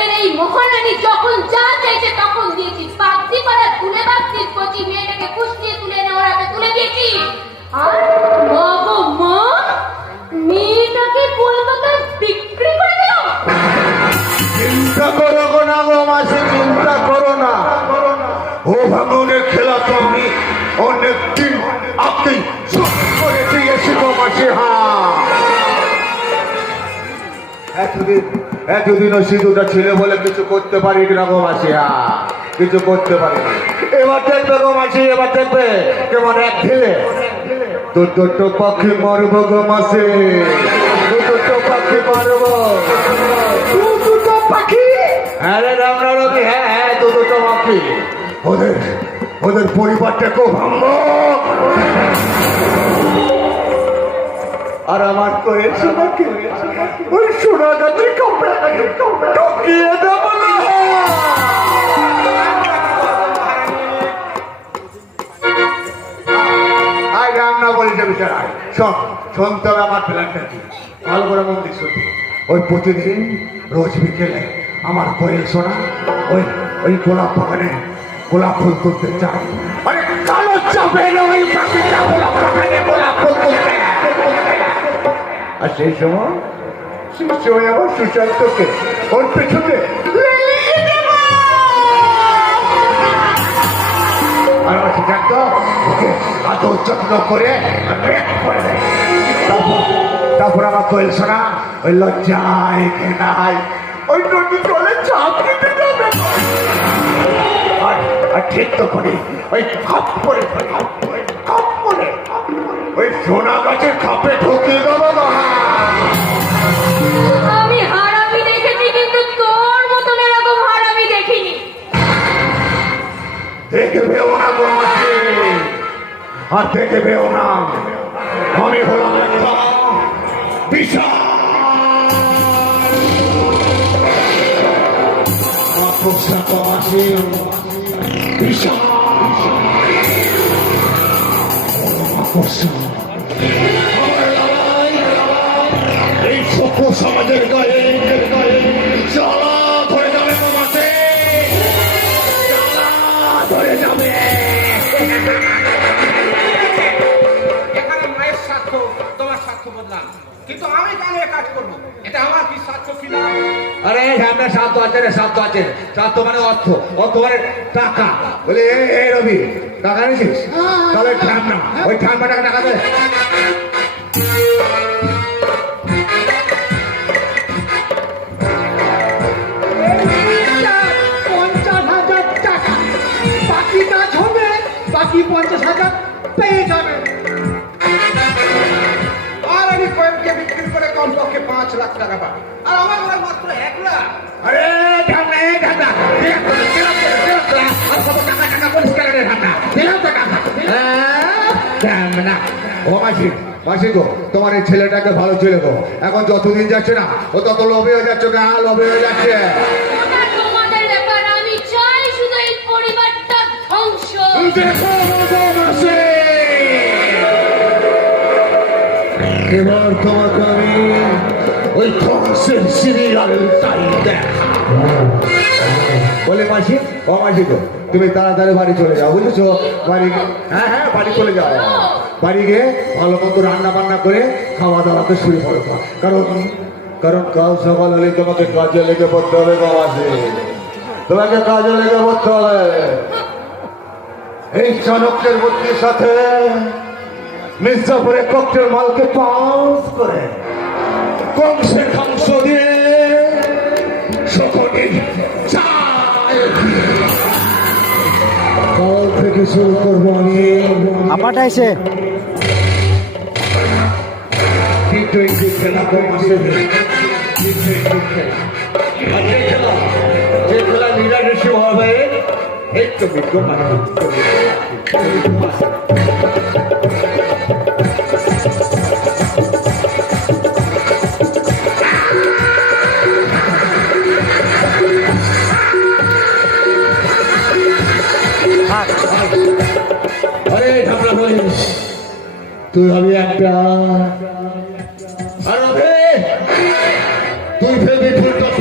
জগতের এই যখন যা চাইছে তখন দিয়েছি। বাগদি পাড়া তুলে বাগদি কচি মেয়েটাকে কুষ্টিয়ে তুলে নেওয়ার হাতে তুলে দিয়েছি। আর মেয়েটাকে কলকাতায় বিক্রি করে দিল? চিন্তা করো গো না গো মাসে, চিন্তা করো না। ও ভাঙনে খেলা তো আমি অনেকদিন আপনি করে দিয়েছি গো মাসে হ্যাঁ। এতদিন এতদিন ওই সিঁদুরটা ছিল বলে কিছু করতে পারি না গো মাসিয়া। কিছু করতে পারি এবার দেখবে গো মাসি, এবার দেখবে কেমন এক ঢিলে। তোর দুটো পাখি মারব গো তোর দুটো পাখি মারব। দুটো পাখি। হ্যাঁ হ্যাঁ হ্যাঁ ওদের ওদের পরিবারটাকেও ভাঙবো আর আমার কোয়েল সোনাকে ওই সোনা গাছে কাপড়ে দেব শোন শোন আমার ওই প্রতিদিন রোজ বিকেলে আমার কোয়েল সোনা, ওই ওই গোলাপ বাগানে গোলাপ ফুল তুলতে চাই। কালো চাপে ওই পাখিটা গোলাপ বাগানে গোলাপ ফুল তুলতে আর সেই সময় সেই সময় আমার সুশান্তকে ওর পেছনে করে। তারপর আমার কোয়েল সোনা ওই লজ্জায় ঘেনায় ওই নদী জলে চাপ দিতে যাবে। আর ঠিক তো করে ওই খাপ করে ওই সোনা গাছের খাপে ঢুকিয়ে দেখবেও না গোমাসি আর দেখবেও না। আমি হলাম একটা বিশাল। বিশাল। এই সভ্য সমাজের গায়ে আরে সামনে স্বার্থ আছে রে স্বার্থ আছে। স্বার্থ মানে অর্থ। অর্থ মানে টাকা। বলে এই রবি টাকা নিয়েছিস তাহলে ঠাম না ওই ঠাম্মা টাকা টাকা দে। পঞ্চাশ টাকা। বাকি কাজ হবে বাকি পঞ্চাশ হাজার পেয়ে যাবে। আর আমি কয়েককে বিক্রি করে কমপক্ষে পাঁচ লাখ টাকা পাবো। আর আমার ঘরে মাত্র এক লাখ আরে ঠাম্মা এই ঠাম্মা দিলাম তো, দিলাম তো, দিলাম তো। আর কত টাকা টাকা বলিস কেন রে ঠাম্মা দিলাম টাকা। হ্যাঁ, ও মাসি মাসি গো তোমার এই ছেলেটাকে ভালো ছেলে গো। এখন যতদিন যাচ্ছে না ও তত লোভে হয়ে যাচ্ছে গা লোভে হয়ে যাচ্ছে। ওটা তোমাদের ব্যাপার আমি চাই শুধু এই পরিবারটা ধ্বংস। দেখো গো মাসি। এবার তোমাকে আমি বলে মাসি, ও মাসি গো, তুমি তাড়াতাড়ি বাড়ি চলে যাও, বুঝেছ? বাড়ি হ্যাঁ হ্যাঁ বাড়ি চলে যাও। বাড়ি গিয়ে ভালো মন্দ রান্না বান্না করে খাওয়া দাওয়াতে শুরু করো। কারণ কারণ কাল সকাল হলে তোমাকে কাজে লেগে পড়তে হবে মাসি। তোমাকে কাজে লেগে পড়তে হবে। এই চাণক্যের বুদ্ধির সাথে মির্জাপুরে ককটেল মালকে পাস করে কংসের ধ্বংস দিয়ে সকলে কাল থেকে শুরু করব আমি। আপাটাইছে টি টোয়েন্টি খেলা কমাসে টি টোয়েন্টি খেলা। যে খেলা যে হবে এই তো বিজ্ঞ তুই হবি একটা। আর তুই ফেলবি ফুল টপ